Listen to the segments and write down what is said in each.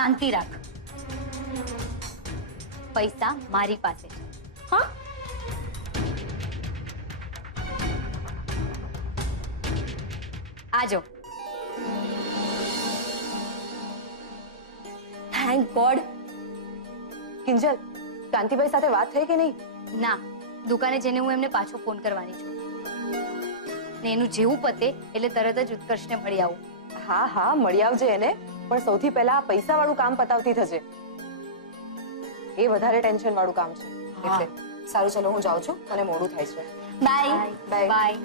શાંતિ રાખ. પૈસા મારી પાસે છે. હા, આજો. Thank God. કિંજલ, કાંતિભાઈ સાથે વાત થઈ કે નહીં? ના, દુકાને જઈને હું એમને પાછો ફોન કરવાની છું ને એનું જેવું પતે એટલે તરત જ ઉત્કર્ષને મળી આવું. હા હા, મળી આવજે એને, પણ સૌથી પહેલા આ પૈસા વાળું કામ પતાવતી થજે. એ વધારે ટેન્શન વાળું કામ છે. એટલે સારું, ચલો હું જાઉં છું, મને મોડું થાય છે. Bye bye.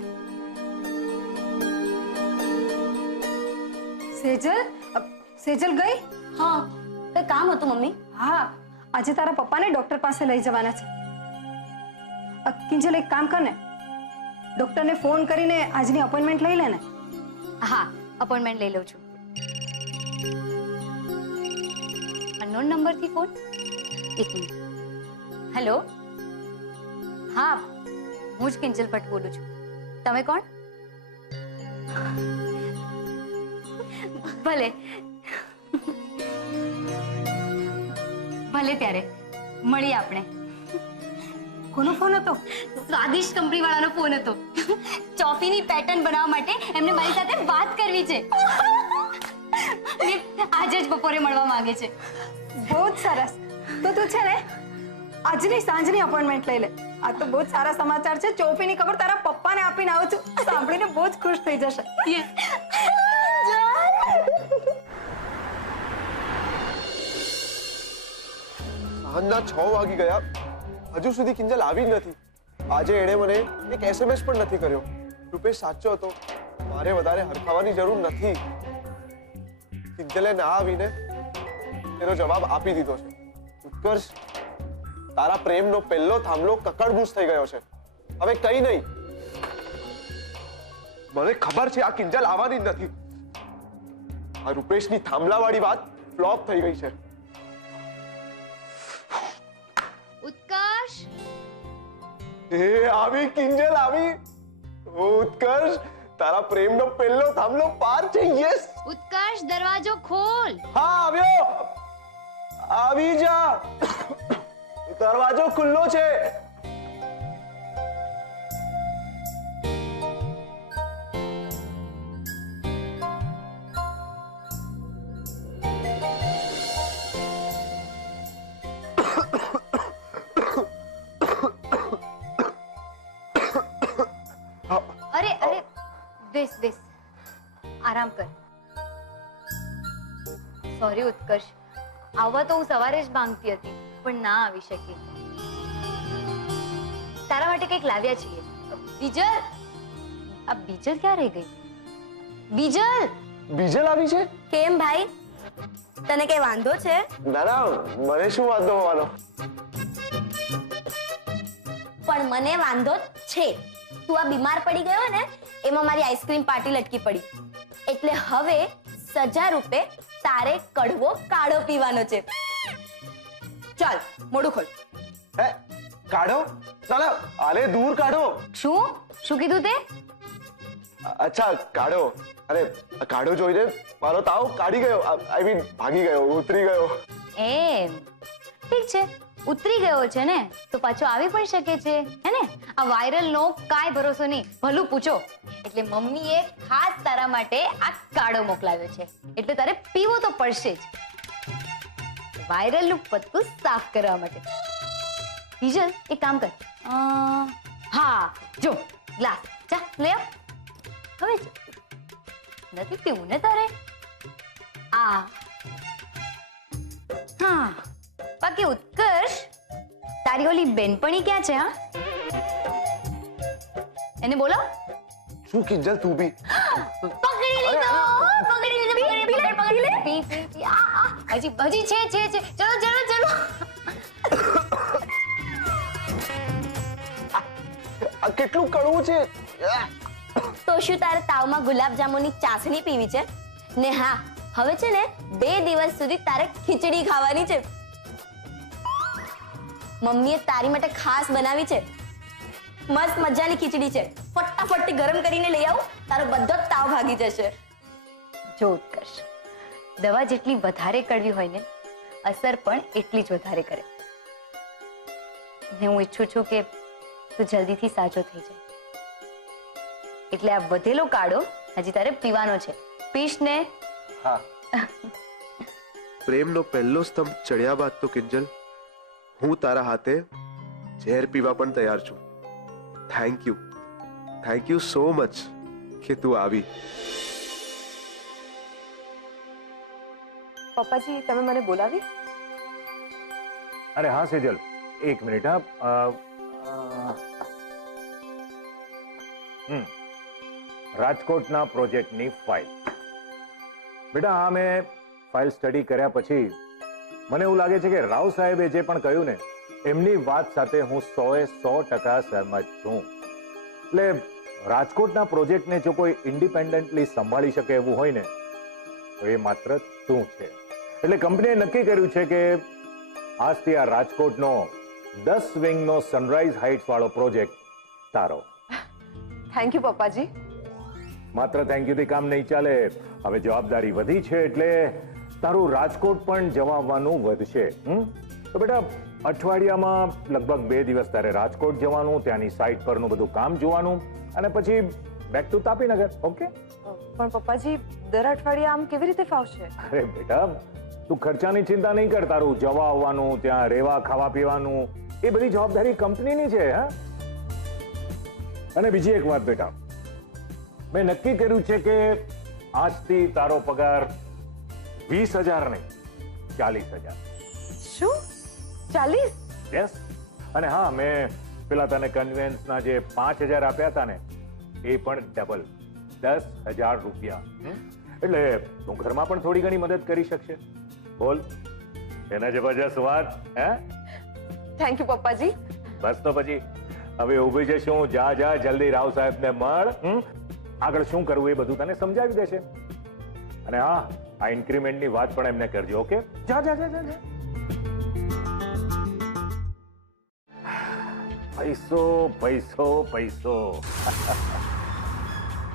સેજલ ગઈ? હા, કઈ કામ હતું મમ્મી? હા, આજે તારા પપ્પાને ડોક્ટર પાસે લઈ જવાના છે. કિંજલ, એક કામ કર ને, ડોક્ટરને ફોન કરીને આજની અપોઇન્ટમેન્ટ લઈ લે ને. હા, અપોઇન્ટમેન્ટ લઈ લઉં છું. અનનોન નંબરથી ફોન. એક મિનિટ. હેલો. હા, હું જ કિંજલ ભટ્ટ બોલું છું. તમે કોણ? ભલે ભલે, ત્યારે મળીએ આપણે. કોનો ફોન હતો? સ્વાદિષ્ટ કંપની વાળાનો ફોન હતો. ચોફીની પેટર્ન બનાવવા માટે એમને મારી સાથે વાત કરવી છે. આજે જ બપોરે મળવા માંગે છે. બહુ જ સરસ. તો તું છે ને આજની સાંજની અપોઇન્ટમેન્ટ લઈ લે. આ તો બહુ જ સારા સમાચાર છે. ચોફીની ખબર તારા પપ્પાને આપીને આવું છું. સાંભળીને બહુ જ ખુશ થઈ જશે. સાંજના 6 વાગી ગયા, હજુ સુધી કિંજલ આવી નથી. આજે એણે મને એક SMS પણ નથી કર્યો. રૂપેશ સાચો હતો, મારે વધારે હરખાવાની જરૂર નથી. કિંજલે ના આવીને તેનો જવાબ આપી દીધો છે. ઉત્કર્ષ, તારા પ્રેમનો પહેલો થાંભલો કકડબૂસ થઈ ગયો છે. હવે કઈ નહીં. મને ખબર છે આ કિંજલ આવવાની જ નથી. આ રૂપેશની થાંભલાવાળી વાત ફ્લોપ થઈ ગઈ છે. ઉત્કર્ષ, એ આવી કિંજલ આવી. ઉત્કર્ષ, તારા પ્રેમનો પહેલો થાંભલો પાર છે. યસ. ઉત્કર્ષ, દરવાજો ખોલ. હા, આવ્યો. આવી જા. દરવાજો ખુલ્લો છે. અરે અરે, બેસ બેસ, આરામ કર. સોરી ઉત્કર્ષ, આવવા તો હું સવારે જ માંગતી હતી, પણ ના આવી શકી. તારા માટે કંઈક લાવ્યા છીએ. બીજલ, આ બીજલ ક્યાં રહી ગઈ? બીજલ! બીજલ આવી છે? કેમ ભાઈ, તને કઈ વાંધો છે? ના ના, મને શું વાંધો હોવાનો. પણ મને વાંધો છે. તું આ બીમાર પડી ગયો ને, એમાં મારી આઈસ્ક્રીમ પાર્ટી લટકી પડી. એટલે હવે સજા રૂપે તારે કડવો કાળો પીવાનો છે. ચાલ, મોઢું ખોલ. હે, કાઢો. ના ના, આલે દૂર કાઢો. શું શું કીધું તે? અચ્છા, કાઢો. અરે, કાઢો જોઈને મારો તાવ કાઢી ગયો. આઈ મીન ભાગી ગયો, ઉતરી ગયો. એમ, ઠીક છે. ઉતરી ગયો છે ને તો પાછો આવી પણ શકે છે, હે ને? આ વાયરલ નો કાંઈ ભરોસો નહીં, ભલું પૂછો. એટલે મમ્મીએ ખાસ તારા માટે આ કાળો મોકલાવ્યો છે, એટલે તારે પીવો તો પડશે જ. વાયરલ નું પત્તું સાફ કરવા માટે. બીજલ, એક કામ કર. હા, જો ગ્લાસ, જા લે આવ. હવે નથી પીવું ને તારે? આ હા, બાકી ઉત્કર્ષ, તારી ઓલી બેનપણી ક્યાં છે? હા, એને બોલો. શું કિંજલ, તું બી પકડી લીધો, પકડી લીધો, પકડી લે. પી પી પી. હજી છે ચલો ચલો ચલો. આ કેટલું કડવું છે. તો શું તારે તાવમાં ગુલાબ જામુનની ચાસણી પીવી છે ને? હા, હવે છે ને 2 દિવસ સુધી તારે ખીચડી ખાવાની છે. મમ્મીએ તારી માટે ખાસ બનાવી છે. મસ્ત મજાની ખીચડી છે. ફટાફટ ગરમ કરીને લઈ આવું, તારો બધો જ તાવ ભાગી જશે. જો ઉત્કર્ષ, દવા જેટલી વધારે કડવી હોય ને, અસર પણ એટલી જ વધારે કરે. ને હું ઈચ્છું છું કે તું જલ્દીથી સાજો થઈ જાય. એટલે આ વધેલો કાળો હજી તારે પીવાનો છે. પીશ ને? હા. પ્રેમનો પહેલો સ્તંભ ચડ્યા બાદ તો કિંજલ, હું તારા હાથે ઝેર પીવા પણ તૈયાર છું. થેન્ક યુ સો મચ કે તું આવી. પપ્પાજી, તમે મને બોલાવી? અરે હા સેજલ, એક મિનિટ. હા, રાજકોટના પ્રોજેક્ટની ફાઇલ. બેટા, હા, મેં ફાઇલ સ્ટડી કર્યા પછી મને એવું લાગે છે કે રાવ સાહેબે જે પણ કહ્યું ને, એમની વાત સાથે હું 100% સહમત છું. એટલે રાજકોટના પ્રોજેક્ટને જો કોઈ ઇન્ડિપેન્ડન્ટલી સંભાળી શકે એવું હોય ને, તો એ માત્ર તું છે. એટલે કંપનીએ નક્કી કર્યું છે કે આજથી આ રાજકોટનો 10 વિંગનો સનરાઈઝ હાઇટ્સ વાળો પ્રોજેક્ટ તારો. થેન્ક યુ પપ્પાજી. માત્ર થેન્ક યુથી કામ નહીં ચાલે. હવે જવાબદારી વધી છે એટલે તારું રાજકોટ પણ જવા આવવાનું વધશે. તો બેટા, અઠવાડિયામાં લગભગ 2 દિવસ તારે રાજકોટ જવાનું, ત્યાંની સાઇટ પરનું બધું કામ જોવાનું, અને પછી બેક ટુ તાપીનગર. ઓકે? પણ પપ્પાજી, દર અઠવાડિયે આમ કેવી રીતે ફાવશે? અરે બેટા, તું ખર્ચાની ચિંતા નહીં કર. તારું જવા આવવાનું, ત્યાં રહેવા ખાવા પીવાનું, એ બધી જવાબદારી કંપનીની છે. હા, અને બીજી એક વાત બેટા, મેં નક્કી કર્યું છે કે આજથી તારો પગાર 20,000 નહીં, 40,000. શું? 40? યસ. અને હા, મેં પેલા તને કન્વેન્સના જે 5,000 આપ્યા હતા ને, એ પણ ડબલ, 10,000 રૂપિયા. એટલે તું ઘરમાં પણ થોડી ઘણી મદદ કરી શકશે. બોલ, એના જબરજસ્ત વાત. હે? Thank you પપ્પાજી. બસ તો પછી હવે ઊભી જશું. જા જલ્દી રાવ સાહેબને મળ. આગળ શું કરવું એ બધું તને સમજાવી દેશે. અને હા, આ ઇન્ક્રીમેન્ટની વાત પણ એમને કરજો. ઓકે? જા. પૈસો.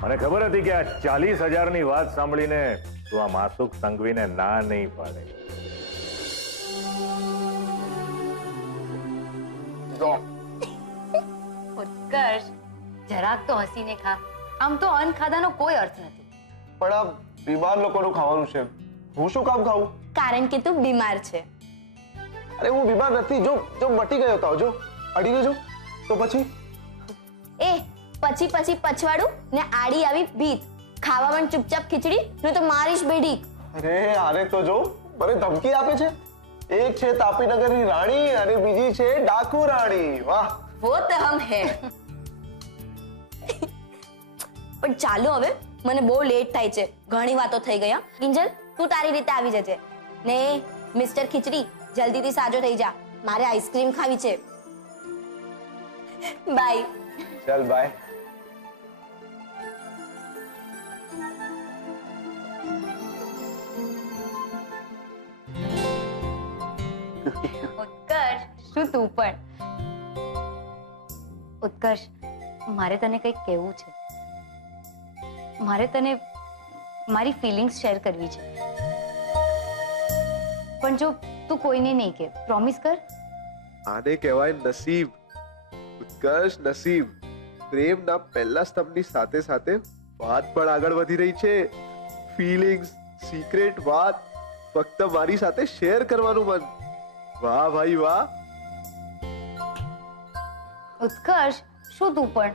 મને ખબર હતી કે આ 40,000ની વાત સાંભળીને તું આ માસુક સંઘવીને ના નહીં પાડે. ઉત્કર્ષ, જરાક તો હસીને ખા. આમ તો અન્ન ખાધાનો કોઈ અર્થ નથી. પણ આ બીમાર લોકોનું ખાવાનું છે, હું શું કામ ખાવું? કારણ કે તું બીમાર છે. અરે હું બીમાર નથી. જો મટી ગયો તો જો અડીને જો તો પછી પછી પછવાડું ને આડી આવી ભીત. ખાવામાં ચૂપચાપ ખીચડી, નહીં તો મારીશ બેડી. અરે આને તો જો મને ધમકી આપે છે. એક છે તાપીનગરની રાણી અને બીજી છે ડાકુ રાણી. વાહ, वो तो हम है. પણ ચાલો હવે, મને બહુ લેટ થાય છે. ઘણી વાતો થઈ ગઈ. કિંજલ, તું તારી રીતે આવી જજે. ને મિસ્ટર ખીચડી, જલ્દીથી સાજો થઈ જા. મારે આઈસ્ક્રીમ ખાવી છે. બાય. ચાલ બાય. ઉત્કર્ષ, શું તું પણ? ઉત્કર્ષ, મારે તને કંઈક કહેવું છે. મારે તને મારી ફિલિંગ્સ શેર કરવી છે. પણ જો તું કોઈને નહીં કે, પ્રોમિસ કર. આને કહેવાય નસીબ. ઉત્કર્ષ, નસીબ. પ્રેમના પહેલા સ્તંભની સાથે સાથે વાત પણ આગળ વધી રહી છે. ફિલિંગ્સ, સિક્રેટ વાત ફક્ત મારી સાથે શેર કરવાનું મન. વાહ ભાઈ વાહ. ઉત્કર્ષ, શું તું પણ?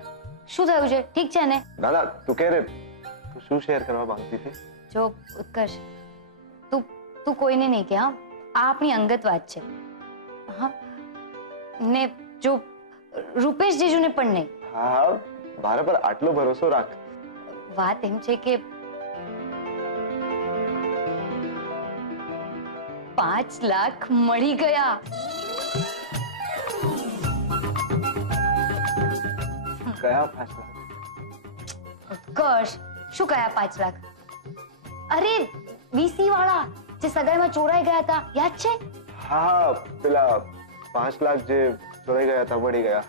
શું થયું છે? ઠીક છે ને? ના, તું કહે રે, તું શું શેર કરવા માંગતી હતી? જો ઉત્કર્ષ, તું કોઈને નહીં કે. હા, આ આપણી અંગત વાત છે. હા, ને જો રૂપેશ જીજુને પણ નહીં. હા, મારા પર આટલો ભરોસો રાખ. વાત એમ છે કે 5 લાખ મળી ગયા. કયા 5 લાખ? ઉત્કર્ષ, શું કયા 5 લાખ? અરે વીસી વાળા જે સગાઈમાં ચોરાઈ ગયા હતા, યાદ છે? હા, પેલા 5 લાખ જે ચોરાઈ ગયા હતા, મળી ગયા.